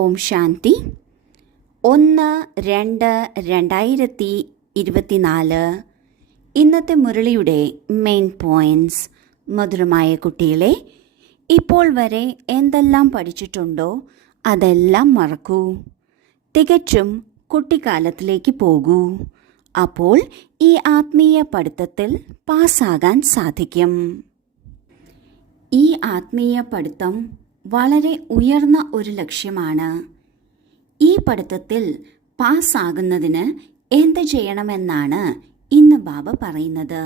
ഓം ശാന്തി. 1/2/2024 ഇന്നത്തെ മുരളിയുടെ main points. മധുരമായ കുട്ടികളെ, ഇപ്പോൾ വരെ എന്തെല്ലാം പഠിച്ചിട്ടുണ്ടോ അതെല്ലാം മറക്കൂ. തികച്ചും കുട്ടിക്കാലത്തിലേക്ക് പോകൂ. അപ്പോൾ ഈ ആത്മീയ പഠിത്തത്തിൽ പാസ്സാകാൻ സാധിക്കും. ഈ ആത്മീയ പഠിത്തം വളരെ ഉയർന്ന ഒരു ലക്ഷ്യമാണ്. ഈ പഠിത്തത്തിൽ പാസ്സാകുന്നതിന് എന്ത് ചെയ്യണമെന്നാണ് ഇന്ന് ബാബ പറയുന്നത്.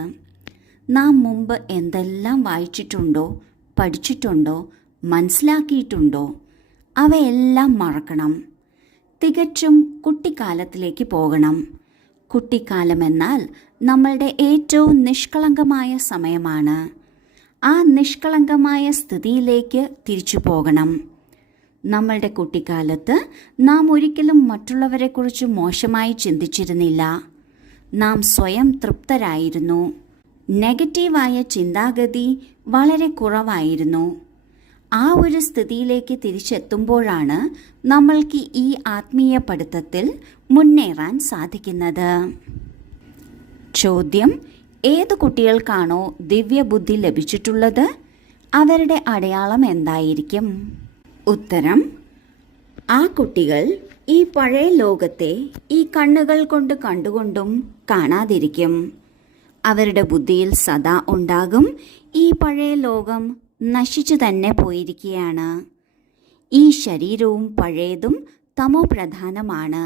നാം മുമ്പ് എന്തെല്ലാം വായിച്ചിട്ടുണ്ടോ, പഠിച്ചിട്ടുണ്ടോ, മനസ്സിലാക്കിയിട്ടുണ്ടോ അവയെല്ലാം മറക്കണം. തികച്ചും കുട്ടിക്കാലത്തിലേക്ക് പോകണം. കുട്ടിക്കാലമെന്നാൽ നമ്മളുടെ ഏറ്റവും നിഷ്കളങ്കമായ സമയമാണ്. ആ നിഷ്കളങ്കമായ സ്ഥിതിയിലേക്ക് തിരിച്ചു പോകണം. നമ്മളുടെ കുട്ടിക്കാലത്ത് നാം ഒരിക്കലും മറ്റുള്ളവരെക്കുറിച്ച് മോശമായി ചിന്തിച്ചിരുന്നില്ല. നാം സ്വയം തൃപ്തരായിരുന്നു. നെഗറ്റീവായ ചിന്താഗതി വളരെ കുറവായിരുന്നു. ആ ഒരു സ്ഥിതിയിലേക്ക് തിരിച്ചെത്തുമ്പോഴാണ് നമ്മൾക്ക് ഈ ആത്മീയ പഠിത്തത്തിൽ മുന്നേറാൻ സാധിക്കുന്നത്. ചോദ്യം: ഏത് കുട്ടികൾക്കാണോ ദിവ്യബുദ്ധി ലഭിച്ചിട്ടുള്ളത് അവരുടെ അടയാളം എന്തായിരിക്കും? ഉത്തരം: ആ കുട്ടികൾ ഈ പഴയ ലോകത്തെ ഈ കണ്ണുകൾ കൊണ്ട് കണ്ടുകൊണ്ടും കാണാതിരിക്കും. അവരുടെ ബുദ്ധിയിൽ സദാ ഉണ്ടാകും, ഈ പഴയ ലോകം നശിച്ചു തന്നെ പോയിരിക്കുകയാണ്. ഈ ശരീരവും പഴയതും തമോ പ്രധാനമാണ്.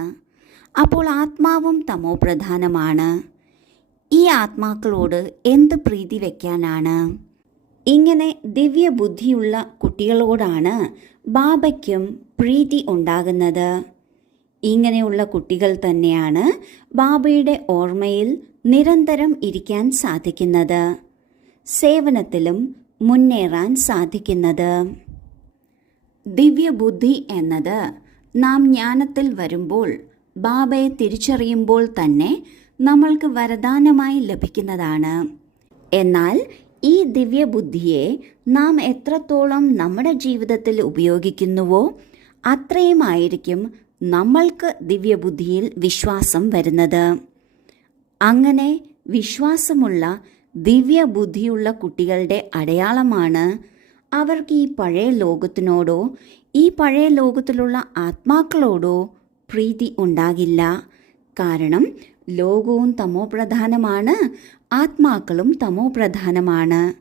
അപ്പോൾ ആത്മാവും തമോ പ്രധാനമാണ്. ഈ ആത്മാക്കളോട് എന്ത് പ്രീതി വയ്ക്കാനാണ്? ഇങ്ങനെ ദിവ്യബുദ്ധിയുള്ള കുട്ടികളോടാണ് ബാബയ്ക്കും പ്രീതി ഉണ്ടാകുന്നത്. ഇങ്ങനെയുള്ള കുട്ടികൾ തന്നെയാണ് ബാബയുടെ ഓർമ്മയിൽ നിരന്തരം ഇരിക്കാൻ സാധിക്കുന്നത്, സേവനത്തിലും മുന്നേറാൻ സാധിക്കുന്നത്. ദിവ്യബുദ്ധി എന്നത് നാം ജ്ഞാനത്തിൽ വരുമ്പോൾ, ബാബയെ തിരിച്ചറിയുമ്പോൾ തന്നെ നമ്മൾക്ക് വരദാനമായി ലഭിക്കുന്നതാണ്. എന്നാൽ ഈ ദിവ്യബുദ്ധിയെ നാം എത്രത്തോളം നമ്മുടെ ജീവിതത്തിൽ ഉപയോഗിക്കുന്നുവോ അത്രയുമായിരിക്കും നമ്മൾക്ക് ദിവ്യബുദ്ധിയിൽ വിശ്വാസം വരുന്നത്. അങ്ങനെ വിശ്വാസമുള്ള ദിവ്യബുദ്ധിയുള്ള കുട്ടികളുടെ അടയാളമാണ് അവർക്ക് ഈ പഴയ ലോകത്തിനോടോ ഈ പഴയ ലോകത്തിലുള്ള ആത്മാക്കളോടോ പ്രീതി ഉണ്ടാകില്ല. കാരണം ലോകവും തമോ പ്രധാനമാണ്, ആത്മാക്കളും തമോ പ്രധാനമാണ്.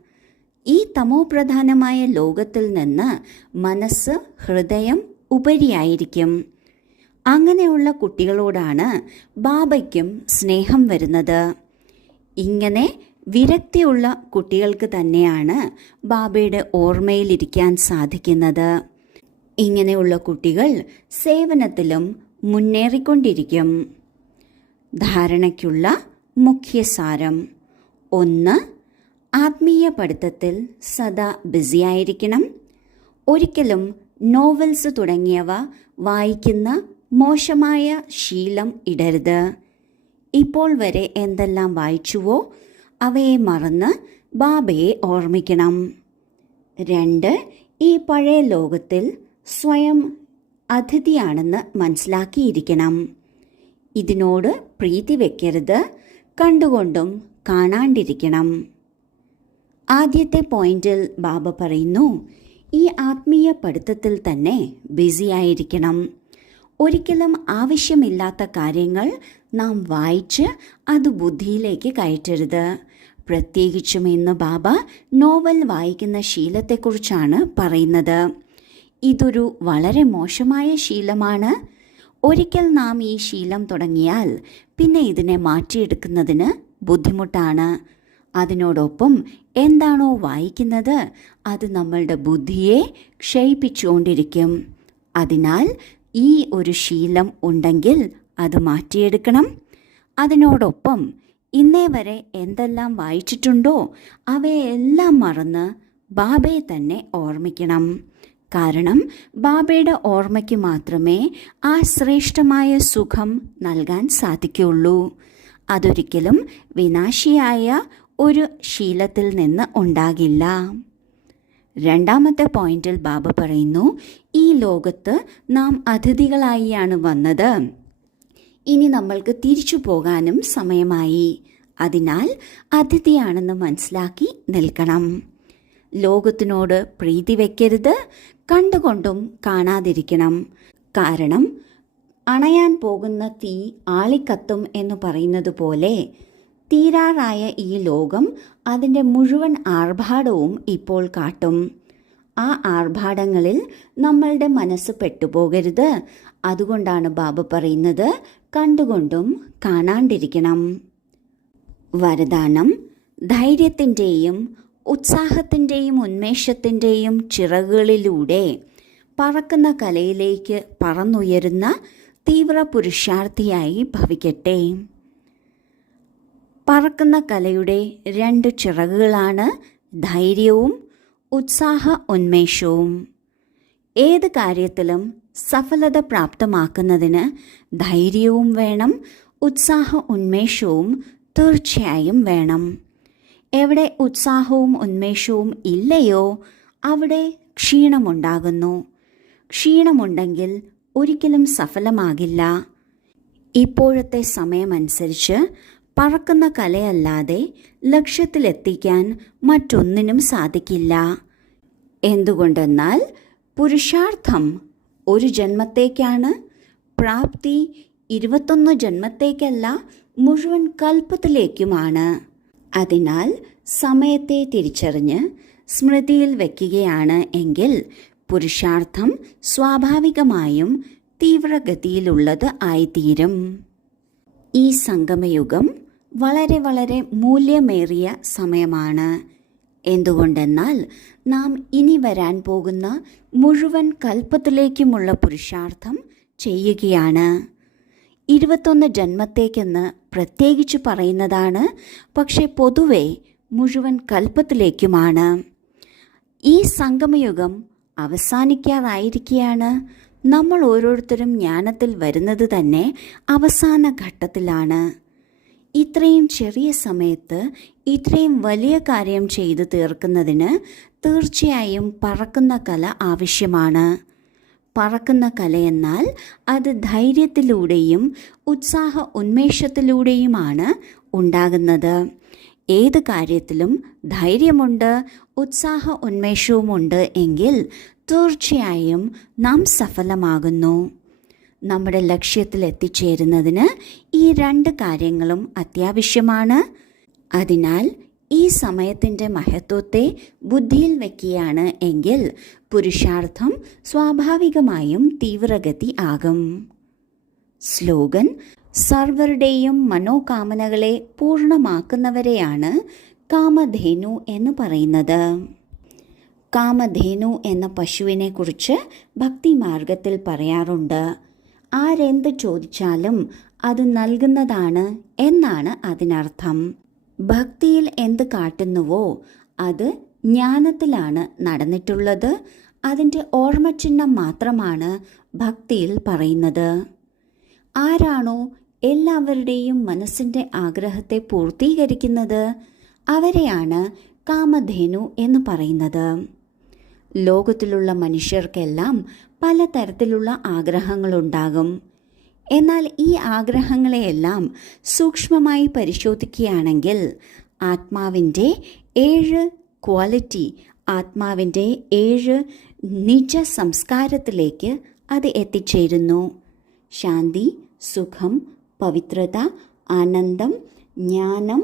ഈ തമോ പ്രധാനമായ ലോകത്തിൽ നിന്ന് മനസ്സ്, ഹൃദയം ഉപരിയായിരിക്കും. അങ്ങനെയുള്ള കുട്ടികളോടാണ് ബാബയ്ക്കും സ്നേഹം വരുന്നത്. ഇങ്ങനെ വിരക്തിയുള്ള കുട്ടികൾക്ക് തന്നെയാണ് ബാബയുടെ ഓർമ്മയിലിരിക്കാൻ സാധിക്കുന്നത്. ഇങ്ങനെയുള്ള കുട്ടികൾ സേവനത്തിലും മുന്നേറിക്കൊണ്ടിരിക്കും. ധാരണയ്ക്കുള്ള മുഖ്യസാരം: 1. ആത്മീയ പഠിത്തത്തിൽ സദാ ബിസിയായിരിക്കണം. ഒരിക്കലും നോവൽസ് തുടങ്ങിയവ വായിക്കുന്ന മോശമായ ശീലം ഇടരുത്. ഇപ്പോൾ വരെ എന്തെല്ലാം വായിച്ചുവോ അവയെ മറന്ന് ബാബയെ ഓർമ്മിക്കണം. 2. ഈ പഴയ ലോകത്തിൽ സ്വയം അതിഥിയാണെന്ന് മനസ്സിലാക്കിയിരിക്കണം. ഇതിനോട് പ്രീതി വയ്ക്കരുത്, കണ്ടുകൊണ്ടും കാണാണ്ടിരിക്കണം. ആദ്യത്തെ പോയിന്റിൽ ബാബ പറയുന്നു, ഈ ആത്മീയ പഠിത്തത്തിൽ തന്നെ ബിസിയായിരിക്കണം. ഒരിക്കലും ആവശ്യമില്ലാത്ത കാര്യങ്ങൾ നാം വായിച്ച് അത് ബുദ്ധിയിലേക്ക് കയറ്റരുത്. പ്രത്യേകിച്ചും ഇന്ന് ബാബ നോവൽ വായിക്കുന്ന ശീലത്തെക്കുറിച്ചാണ് പറയുന്നത്. ഇതൊരു വളരെ മോശമായ ശീലമാണ്. ഒരിക്കൽ നാം ഈ ശീലം തുടങ്ങിയാൽ പിന്നെ ഇതിനെ മാറ്റിയെടുക്കുന്നതിന് ബുദ്ധിമുട്ടാണ്. അതിനോടൊപ്പം എന്താണോ വായിക്കുന്നത് അത് നമ്മളുടെ ബുദ്ധിയെ ക്ഷയിപ്പിച്ചുകൊണ്ടിരിക്കും. അതിനാൽ ഈ ഒരു ശീലം ഉണ്ടെങ്കിൽ അത് മാറ്റിയെടുക്കണം. അതിനോടൊപ്പം ഇന്നേ വരെ എന്തെല്ലാം വായിച്ചിട്ടുണ്ടോ അവയെല്ലാം മറന്ന് ബാബയെ തന്നെ ഓർമ്മിക്കണം. കാരണം ബാബയുടെ ഓർമ്മയ്ക്ക് മാത്രമേ ആ ശ്രേഷ്ഠമായ സുഖം നൽകാൻ സാധിക്കുകയുള്ളൂ. അതൊരിക്കലും വിനാശിയായ ഒരു ശീലത്തിൽ നിന്ന് ഉണ്ടാകില്ല. രണ്ടാമത്തെ പോയിന്റിൽ ബാബ പറയുന്നു, ഈ ലോകത്ത് നാം അതിഥികളായിയാണ് വന്നത്. ഇനി നമ്മൾക്ക് തിരിച്ചു പോകാനും സമയമായി. അതിനാൽ അതിഥിയാണെന്ന് മനസ്സിലാക്കി നിൽക്കണം. ലോകത്തിനോട് പ്രീതി വയ്ക്കരുത്, കണ്ടുകൊണ്ടും കാണാതിരിക്കണം. കാരണം അണയാൻ പോകുന്ന തീ ആളിക്കത്തും എന്ന് പറയുന്നത് പോലെ തീരാറായ ഈ ലോകം അതിൻ്റെ മുഴുവൻ ആർഭാടവും ഇപ്പോൾ കാട്ടും. ആ ആർഭാടങ്ങളിൽ നമ്മളുടെ മനസ്സ് പെട്ടുപോകരുത്. അതുകൊണ്ടാണ് ബാബ പറയുന്നത്, കണ്ടുകൊണ്ടും കാണാണ്ടിരിക്കണം. വരദാനം: ധൈര്യത്തിൻ്റെയും ഉത്സാഹത്തിൻ്റെയും ഉന്മേഷത്തിൻ്റെയും ചിറകുകളിലൂടെ പറക്കുന്ന കലയിലേക്ക് പറന്നുയരുന്ന തീവ്ര പുരുഷാർത്ഥിയായി ഭവിക്കട്ടെ. പറക്കുന്ന കലയുടെ 2 ചിറകുകളാണ് ധൈര്യവും ഉത്സാഹ ഉന്മേഷവും. ഏത് കാര്യത്തിലും സഫലത പ്രാപ്തമാക്കുന്നതിന് ധൈര്യവും വേണം, ഉത്സാഹ ഉന്മേഷവും തീർച്ചയായും വേണം. എവിടെ ഉത്സാഹവും ഉന്മേഷവും ഇല്ലയോ അവിടെ ക്ഷീണമുണ്ടാകുന്നു. ക്ഷീണമുണ്ടെങ്കിൽ ഒരിക്കലും സഫലമാകില്ല. ഇപ്പോഴത്തെ സമയമനുസരിച്ച് പറക്കുന്ന കലയല്ലാതെ ലക്ഷ്യത്തിലെത്തിക്കാൻ മറ്റൊന്നിനും സാധിക്കില്ല. എന്തുകൊണ്ടെന്നാൽ പുരുഷാർത്ഥം 1 ജന്മത്തേക്കാണ്, പ്രാപ്തി 21 ജന്മത്തേക്കല്ല, മുഴുവൻ കൽപ്പത്തിലേക്കുമാണ്. അതിനാൽ സമയത്തെ തിരിച്ചറിഞ്ഞ് സ്മൃതിയിൽ വയ്ക്കുകയാണ് എങ്കിൽ പുരുഷാർത്ഥം സ്വാഭാവികമായും തീവ്രഗതിയിലുള്ളത് ആയിത്തീരും. ഈ സംഗമയുഗം വളരെ വളരെ മൂല്യമേറിയ സമയമാണ്. എന്തുകൊണ്ടെന്നാൽ നാം ഇനി വരാൻ പോകുന്ന മുഴുവൻ കൽപ്പത്തിലേക്കുമുള്ള പുരുഷാർത്ഥം ചെയ്യുകയാണ്. 21 ജന്മത്തേക്കെന്ന് പ്രത്യേകിച്ച് പറയുന്നതാണ്, പക്ഷെ പൊതുവെ മുഴുവൻ കൽപ്പത്തിലേക്കുമാണ്. ഈ സംഗമയുഗം അവസാനിക്കാറായിരിക്കുകയാണ്. നമ്മൾ ഓരോരുത്തരും ജ്ഞാനത്തിൽ വരുന്നത് തന്നെ അവസാന ഘട്ടത്തിലാണ്. ഇത്രയും ചെറിയ സമയത്ത് ഇത്രയും വലിയ കാര്യം ചെയ്തു തീർക്കുന്നതിന് തീർച്ചയായും പറക്കുന്ന കല ആവശ്യമാണ്. പറക്കുന്ന കലയെന്നാൽ അത് ധൈര്യത്തിലൂടെയും ഉത്സാഹ ഉന്മേഷത്തിലൂടെയുമാണ് ഉണ്ടാകുന്നത്. ഏത് കാര്യത്തിലും ധൈര്യമുണ്ട്, ഉത്സാഹ ഉന്മേഷവുമുണ്ട് എങ്കിൽ തീർച്ചയായും നാം സഫലമാകുന്നു. നമ്മുടെ ലക്ഷ്യത്തിൽ എത്തിച്ചേരുന്നതിന് ഈ 2 കാര്യങ്ങളും അത്യാവശ്യമാണ്. അതിനാൽ ഈ സമയത്തിൻ്റെ മഹത്വത്തെ ബുദ്ധിയിൽ വയ്ക്കുകയാണ് എങ്കിൽ പുരുഷാർത്ഥം സ്വാഭാവികമായും തീവ്രഗതി ആകും. സ്ലോഗൻ: സർവരുടെയും മനോകാമനകളെ പൂർണ്ണമാക്കുന്നവരെയാണ് കാമധേനു എന്ന് പറയുന്നത്. കാമധേനു എന്ന പശുവിനെ കുറിച്ച് ഭക്തിമാർഗത്തിൽ പറയാറുണ്ട്. ആരെന്ത് ചോദിച്ചാലും അത് നൽകുന്നതാണ് എന്നാണ് അതിനർത്ഥം. ഭക്തിയിൽ എന്ത് കാട്ടുന്നുവോ അത് ജ്ഞാനത്തിലാണ് നടന്നിട്ടുള്ളത്. അതിൻ്റെ ഓർമ്മചിഹ്നം മാത്രമാണ് ഭക്തിയിൽ പറയുന്നത്. ആരാണോ എല്ലാവരുടെയും മനസ്സിൻ്റെ ആഗ്രഹത്തെ പൂർത്തീകരിക്കുന്നത് അവരെയാണ് കാമധേനു എന്ന് പറയുന്നത്. ലോകത്തിലുള്ള മനുഷ്യർക്കെല്ലാം പലതരത്തിലുള്ള ആഗ്രഹങ്ങളുണ്ടാകും. എന്നാൽ ഈ ആഗ്രഹങ്ങളെയെല്ലാം സൂക്ഷ്മമായി പരിശോധിക്കുകയാണെങ്കിൽ ആത്മാവിൻ്റെ 7 ക്വാളിറ്റി, ആത്മാവിൻ്റെ 7 നിജ സംസ്കാരത്തിലേക്ക് അത് എത്തിച്ചേരുന്നു. ശാന്തി, സുഖം, പവിത്രത, ആനന്ദം, ജ്ഞാനം,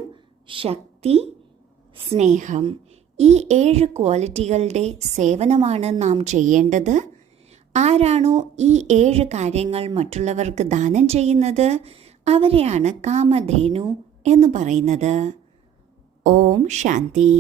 ശക്തി, സ്നേഹം. ഈ 7 ക്വാളിറ്റികളുടെ സേവനമാണ് നാം ചെയ്യേണ്ടത്. ആരാണോ ഈ 7 കാര്യങ്ങൾ മറ്റുള്ളവർക്ക് ദാനം ചെയ്യുന്നത് അവരെയാണ് കാമധേനു എന്ന് പറയുന്നത്. ഓം ശാന്തി.